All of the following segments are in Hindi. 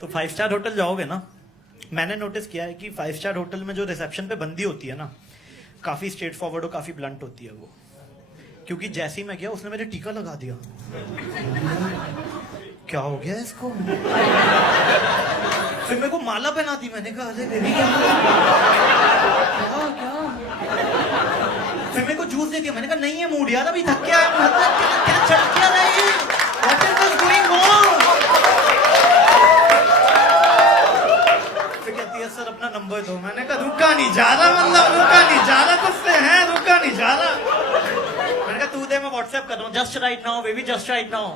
तो 5 स्टार होटल जाओगे ना, मैंने नोटिस किया है कि 5 स्टार होटल में जो रिसेप्शन पे बंदी होती है ना, काफी स्ट्रेट फॉरवर्ड और काफी ब्लंट होती है वो। क्योंकि जैसे ही मैं गया उसने मेरे टीका लगा दिया। क्या हो गया इसको? फिर मेरे को माला पहना दी। मैंने कहा अरे बेबी क्या क्या? फिर मेरे को जूस दे दिया। मैंने कहा नहीं है मूड यार, अभी थक के आया हूं। क्या चल क्या रहा है? What is this going on? Sir अपना नंबर दो। मैंने कहा रुका नहीं जा रहा, मतलब रुका नहीं जा रहा, गुस्से हैं, रुका नहीं जा रहा। मैंने कहा तू दे, मैं व्हाट्सएप कर रहा हूँ, just right now baby, just right now.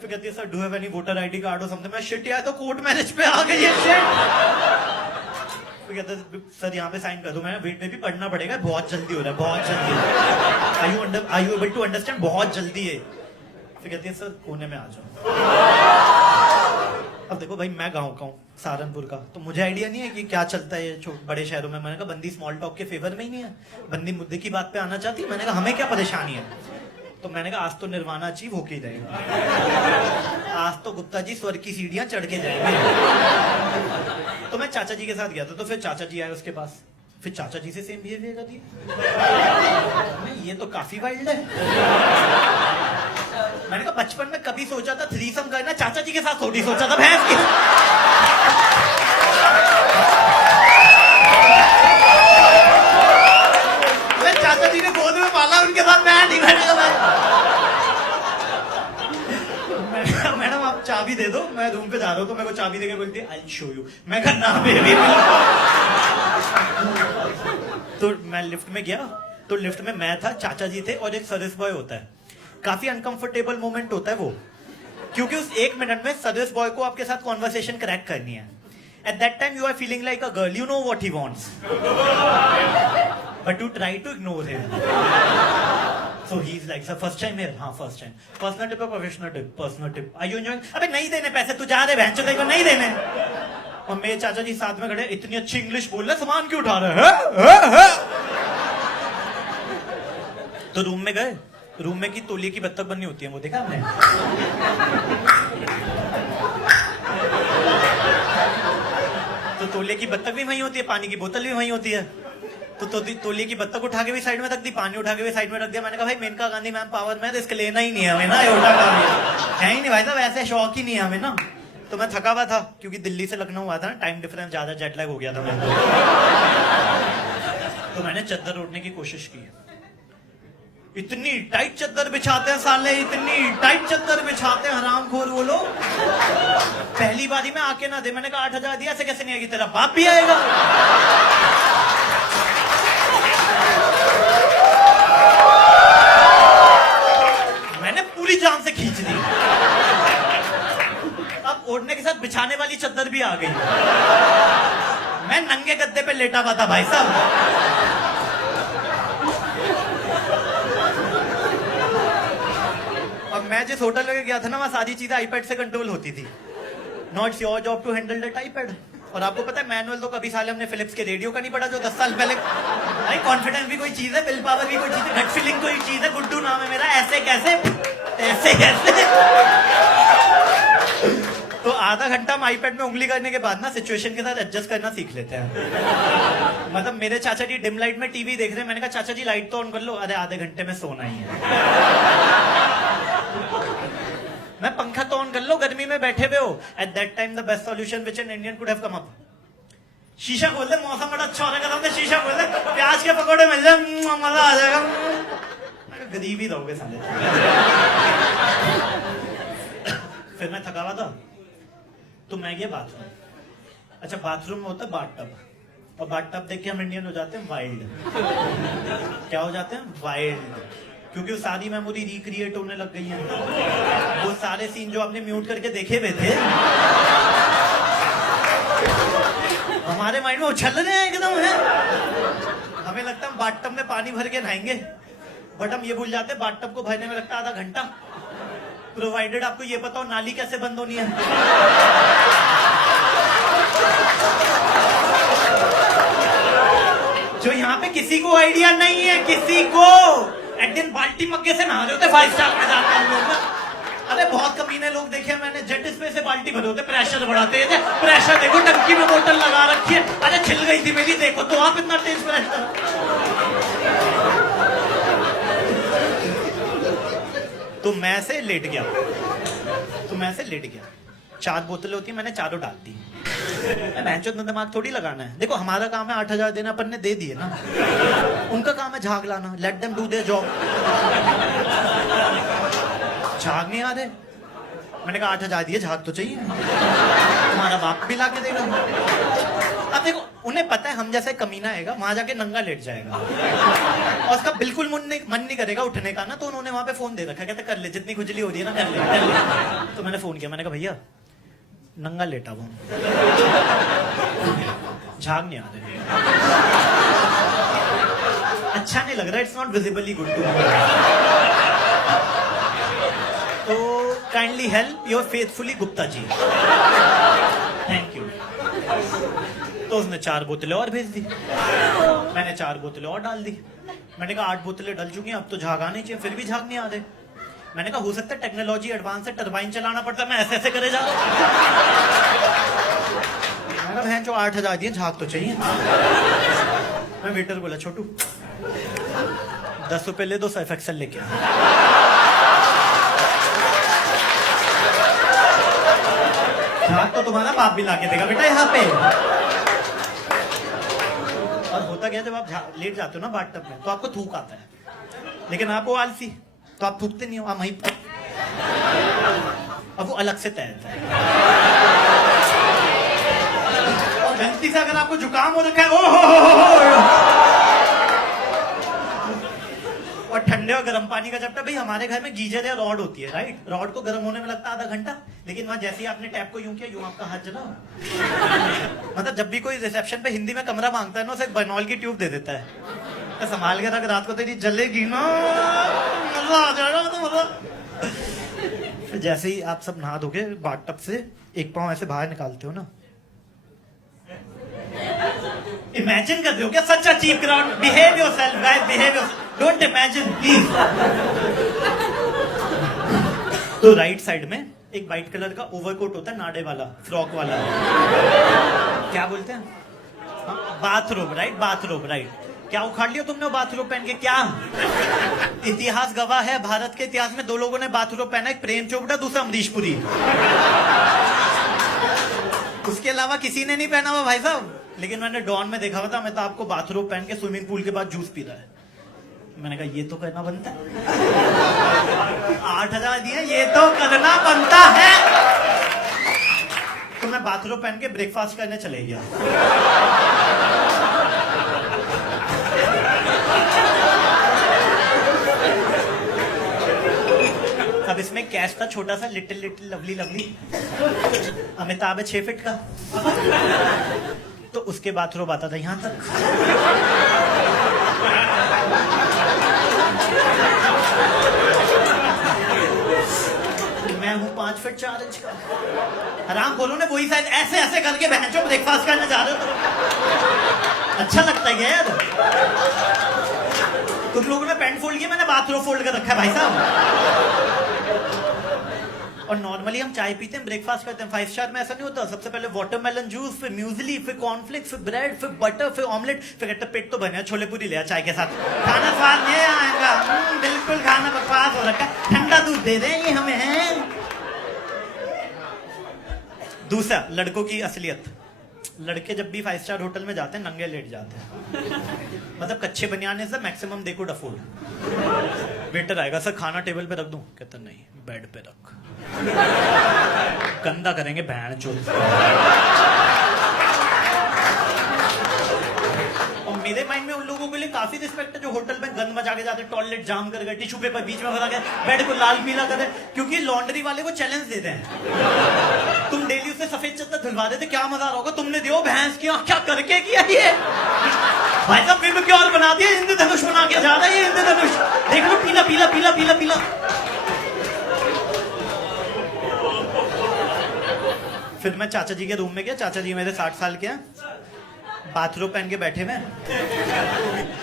फिर कहती है sir do have any voter ID card और समथिंग। मैं शिट यार तो कोर्ट मैरिज पे आ गई है शिट। फिर कहते सर यहाँ पे साइन कर दो। मैं वेट में भी पढ़ना पड़ेगा, बहुत जल्दी हो रहा है, बहुत जल्दी। Are you able to understand? बहुत जल्दी है। फिर कहती है सर कोने में आ जाओ। अब देखो भाई, मैं गांव का हूँ, सहारनपुर का, तो मुझे आइडिया नहीं है कि क्या चलता है बड़े शहरों में। मैंने कहा बंदी स्मॉल टॉक के फेवर में ही नहीं है, बंदी मुद्दे की बात पे आना चाहती है। मैंने कहा हमें क्या परेशानी है? तो मैंने कहा आज तो निर्वाणा अचीव होके ही रहेगा, आज तो गुप्ता जी स्वर्ग की सीढ़ियां चढ़ के जाएंगे। तो मैं चाचा जी के साथ गया था, तो फिर चाचा जी आए उसके पास। फिर चाचा जी से सेम बिहेवियर कर दिया। ये तो काफी वाइल्ड है। मैंने कहा बचपन में कभी सोचा था थ्रीसम करना? चाचा जी के साथ थोड़ी सोचा था भैंस की। चाचा जी ने गोद में पाला, उनके साथ मैं नहीं बैठेगा। मैडम आप चाबी दे दो, मैं रूम पे जा रहा हूँ। तो मेरे को चाबी देके बोलती है आई शो यू। मैं कहा ना बेबी। तो मैं लिफ्ट में गया, तो लिफ्ट में मैं था, चाचा जी थे और एक सर्विस बॉय होता है। काफी अनकंफर्टेबल मोमेंट होता है वो, क्योंकि उस 1 मिनट में सर्विस बॉय को आपके साथ कॉन्वर्सेशन क्रैक करनी है। At that time you are feeling like a girl, you know what he wants, but you try to ignore him. So he is like sir first time here? हाँ फर्स्ट टाइम। पर्सनल टिप और professional tip? Personal tip. Are you enjoying? अबे नहीं देने पैसे, तू जा रहे बहन चोद को नहीं देने। और मेरे चाचा जी साथ में खड़े, इतनी अच्छी इंग्लिश बोल रहे, सामान क्यों उठा रहे हैं? तो रूम में गए, रूम में की तौलिए की बत्तख बननी होती है, वो देखा हमने। तो तौलिए की बत्तख भी वहीं होती है, पानी की बोतल भी वहीं होती है। तो तौलिए की बत्तख उठा के भी साइड में रख दी, पानी उठा के भी साइड में रख दिया। मैंने कहा भाई मेनका गांधी मैम पावर में रिस्क लेना ही नहीं है हमें ना, है ही नहीं भाई साहब, ऐसे शौक ही नहीं है हमें ना। तो मैं थका हुआ था, क्योंकि दिल्ली से लखनऊ हुआ था ना, टाइम डिफरेंस ज्यादा, जेट लैग हो गया था मैं। तो मैंने चद्दर ओढ़ने की कोशिश की। इतनी टाइट चद्दर बिछाते हैं साले, इतनी टाइट चद्दर बिछाते हैं हरामखोर वो लोग। पहली बारी में आके ना दे। मैंने कहा 8,000 दिया, ऐसे कैसे नहीं आएगी? तेरा बाप भी आएगा। मैंने पूरी जान से खींच दी। अब ओढ़ने के साथ बिछाने वाली चद्दर भी आ गई। मैं नंगे गद्दे पे लेटा हुआ था भाई साहब। और मैं जिस होटल में गया था ना, वहां सारी चीजें आईपैड से कंट्रोल होती थी। Not your job to handle that iPad. और आपको पता है मैनुअल तो कभी साले हमने फिलिप्स के रेडियो का नहीं पढ़ा जो 10 साल पहले। भाई कॉन्फिडेंस भी कोई चीज है, विल पावर भी कोई चीज है, गट फीलिंग कोई चीज है। गुड्डू नाम है मेरा, ऐसे कैसे ऐसे कैसे। तो आधा घंटा हम आईपैड में उंगली करने के बाद ना सिचुएशन के साथ एडजस्ट करना सीख लेते हैं। मतलब मेरे चाचा जी डिम लाइट में टीवी देख रहे हैं। मैंने कहा चाचा जी लाइट तो ऑन कर लो। अरे आधे घंटे में सोना ही है। मैं पंखा तो ऑन कर लो, गर्मी में बैठे हुए हो। Eight that time the best solution which an Indian could have come up, शीशा खोल दे, मौसम बड़ा अच्छा हो रहा है, शीशा खोल दे, प्याज के पकौड़े मिल जाए, मजा आ जाएगा। गरीब ही रहोगे साले। फिर मैं थका हुआ था, तो मैं गया बाथरूम। अच्छा बाथरूम में होता है बाथटब, और बाथटब देख के हम इंडियन हो जाते हैं वाइल्ड। क्या हो जाते हैं? वाइल्ड। क्योंकि वो सारी मेमोरी रिक्रिएट होने लग गई है। वो सारे सीन जो आपने म्यूट करके देखे हुए थे हमारे माइंड में उछल रहे हैं एकदम है। हमें लगता है बाथटब में पानी भर के नहाएंगे, बट हम ये भूल जाते हैं बाथटब को भरने में लगता है आधा घंटा, प्रोवाइडेड आपको ये पता हो नाली कैसे बंद होनी है। जो यहाँ पे किसी को आइडिया नहीं है, किसी को। एक दिन बाल्टी मग्गे से नहा रहे होते 5 स्टार में जाते हैं लोग। अरे बहुत कमीने लोग देखे मैंने, जेट स्प्रे से बाल्टी भरे होते, प्रेशर बढ़ाते हैं, प्रेशर देखो टंकी में बोतल लगा रखी है, अरे छिल गई थी मेरी, देखो तो आप इतना तेज प्रेशर। तो मैं से लेट गया, चार बोतलें होती है, मैंने चारों डाल दी। मैंने इतना दिमाग थोड़ी लगाना है, देखो हमारा काम है 8,000 देना, अपन ने दे दिए ना, उनका काम है झाग लाना, let them do their job. झाग नहीं आ रहे, मैंने कहा 8,000 दिए, झाग तो चाहिए, तुम्हारा बाप भी ला के देगा। अब देखो उन्हें पता है हम जैसे कमीना आएगा वहां जाके नंगा लेट जाएगा और उसका बिल्कुल मन नहीं करेगा उठने का ना, तो उन्होंने वहां पे फोन दे रखा, कहते कर ले, जितनी खुजली हो रही है ना कर ले। तो मैंने फोन किया, मैंने कहा भैया नंगा लेटा वो, झाग नहीं आ रहे, अच्छा नहीं लग रहा, it's not visibly good too. तो kindly help your faithfully Gupta ji, thank you. तो उसने 4 बोतलें और भेज दी, मैंने 4 बोतलें और डाल दी, मैंने कहा 8 बोतलें डल चुकी हैं, अब तो झाग आने चाहिए, फिर भी झाग नहीं आ रहे। मैंने कहा हो सकता है टेक्नोलॉजी एडवांस है, टरबाइन चलाना पड़ता, मैं ऐसे करे जा रहा हूं। बहन जो 8,000 दिए, झाग तो चाहिए। मैं वेटर बोला छोटू 10 रुपए ले दो, सर्फ एक्सेल लेके आ। झाग तो तुम्हारा बाप भी ला के देगा बेटा यहाँ पे। और होता क्या, जब आप लेट जाते हो ना बाथटब में, तो आपको थूक आता है, लेकिन आप वो आलसी, तो आप थूकते नहीं हो, आप वहीं अब वो अलग से तैरता है। और गलती से अगर आपको जुकाम हो रखा है, ओ और ठंडे और गर्म पानी का चपटा, भाई हमारे घर में गीजर या रॉड होती है, राइट, रॉड को गर्म होने में लगता है आधा घंटा, लेकिन वहां जैसे ही आपने टैप को यूं किया, यूं आपका हाथ जला। मतलब जब भी कोई रिसेप्शन पे हिंदी में कमरा मांगता है ना, उसे बनॉल की ट्यूब दे देता है, तो संभाल के रख, रात को तेरी जलेगी ना, मजा आ जाएगा। तो मजा फिर जैसे ही आप सब नहा धोके बाथटब से एक पांव ऐसे बाहर निकालते हो ना, इमेजिन कर रहे हो क्या सच achieve ground, behave yourself guys, behave yourself, don't imagine please. तो राइट साइड में एक व्हाइट कलर का ओवरकोट होता है, नाड़े वाला, फ्रॉक वाला, क्या बोलते हैं, बाथरोब, राइट, बाथरोब, राइट। क्या उखाड़ लिया तुमने वो बाथरोब पहन के, क्या इतिहास गवाह है, भारत के इतिहास में 2 लोगों ने बाथरोब पहना, एक प्रेम चोपड़ा, दूसरा अमरीश पुरी, उसके अलावा किसी ने नहीं पहना हुआ भाई साहब। लेकिन मैंने डॉन में देखा हुआ था, मैं तो आपको बाथरोब पहन के स्विमिंग पूल के बाद जूस पी रहा है, मैंने कहा ये तो करना बनता है, 8,000 दिए, ये तो करना बनता है। तो मैं बाथरोब पहन के ब्रेकफास्ट करने चले गया। अब इसमें कैश था छोटा सा, little little lovely lovely, Amitabh है 6 फीट का, तो उसके बाथरूम आता था यहां तक। मैं हूं 5 फीट 4 इंच का, आराम बोलो ने, वही साइज ऐसे ऐसे करके बहनचोद ब्रेकफास्ट करने जा रहे हो तो अच्छा लगता है क्या यार? तुम लोगों ने पैंट फोल्ड किया, मैंने बाथरूम फोल्ड कर रखा है भाई साहब। और नॉर्मली हम चाय पीते हैं, ब्रेकफास्ट करते हैं, 5 स्टार में ऐसा नहीं होता, सबसे पहले वाटरमेलन जूस, फिर म्यूजली, फिर कॉर्नफ्लेक्स, फिर ब्रेड, फिर बटर, फिर ऑमलेट, फिर कहते पेट तो भरे, छोले पूरी ले चाय के साथ, खाना स्वाद नहीं आएगा, बिल्कुल खाना बकवास हो रखा है, ठंडा दूध दे दें ये हमें है। दूसरा, लड़कों की असलियत, लड़के जब भी 5 स्टार होटल में जाते हैं नंगे लेट जाते हैं, मतलब कच्चे बनियाने से maximum they could afford. Waiter आएगा, सर खाना टेबल पे रख दूं, कहता नहीं बेड पे रख, गंदा करेंगे बहन चोद। और मेरे माइंड में उन लोगों के लिए काफी रिस्पेक्ट है जो होटल में गंद मचा के जाते, टॉयलेट जाम कर गए, टिश्यू पेपर बीच में भरा गया, बेड को लाल पीला कर, क्योंकि लॉन्ड्री वाले को चैलेंज देते हैं, तुम डेली उसे सफेद चद्दर धुलवा देते, क्या मजा होगा, तुमने दियो भैंस की क्या करके किया ये भाई साहब, फिर क्या और बना दिया, इंद्रधनुष बना के जा रहा है ये इंद्रधनुष, देख लो पीला पीला पीला पीला पीला। फिर मैं चाचा जी के रूम में गया, चाचा जी मेरे 60 साल के हैं, बाथरूम पहन के बैठे हुए,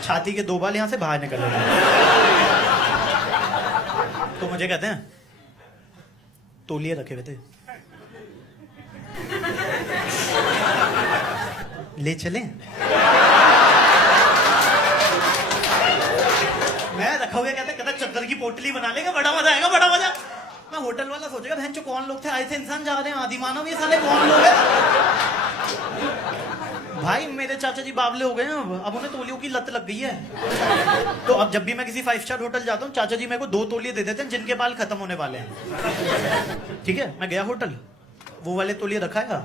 छाती के 2 बाल यहां से बाहर निकल रहे हैं, तो मुझे कहते हैं तौलिए रखे हुए थे, ले चले। मैं रखा हुआ कहता चद्दर की पोटली बना लेगा, बड़ा मजा आएगा, बड़ा मजा। मैं होटल वाला सोचेगा बहन जो कौन लोग थे, आए थे इंसान जा रहे हैं, आदि मानव ये साले कौन लोग हैं। भाई मेरे चाचा जी बावले हो गए हैं, अब उन्हें तौलियों की लत लग गई है। तो अब जब भी मैं किसी 5 स्टार होटल जाता हूँ, चाचा जी मेरे को 2 तौलिए दे देते हैं जिनके बाल खत्म होने वाले हैं। ठीक है, मैं गया होटल, वो वाले तौलिए रखाएगा,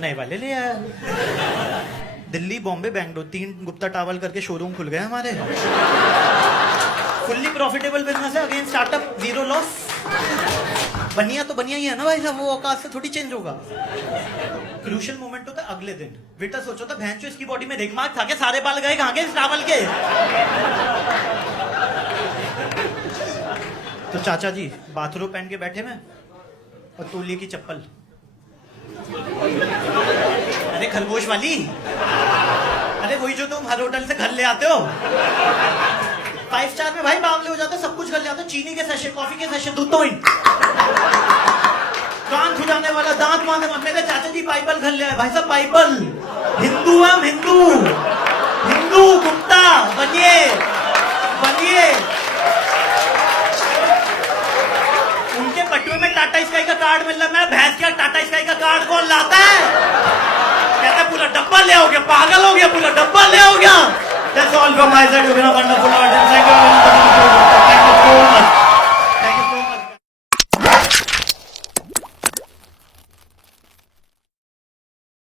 नए वाले ले आया। दिल्ली, बॉम्बे, बैंगलोर 3 गुप्ता टावल करके शोरूम खुल गए हमारे। फुल्ली प्रॉफिटेबल बिजनेस है, अगेन स्टार्टअप, जीरो लॉस। बनिया तो बनिया ही है ना भाई साहब, वो औकात से थोड़ी चेंज होगा। क्रूशियल मोमेंट होता है अगले दिन, बेटा सोचो था भैंस इसकी बॉडी में रेगमार्क था के, सारे बाल गए कहां के इस टावल के। तो चाचा जी बाथरूम पहन के बैठे में और तौलिए की चप्पल, अरे खरगोश वाली, अरे वही जो तुम हर होटल से घर ले आते हो। 5 स्टार में भाई बावले हो जाते, सब कुछ कर ले आते, चीनी के सैशे, कॉफी के सैशे, दूध तो कान खुजाने वाला, दांत मारने वाला। मेरे चाचा जी बाइबल घर ले आए भाई साहब, बाइबल। हिंदू हम हिंदू, हिंदू गुप्ता बनिए बनिए। उनके पटुए में टाटा स्काई का कार्ड मिल रहा है, मैं भैंस क्या टाटा स्काई का कार्ड कौन लाता है। कहता है पूरा डब्बा ले आओगे, पागल हो गया।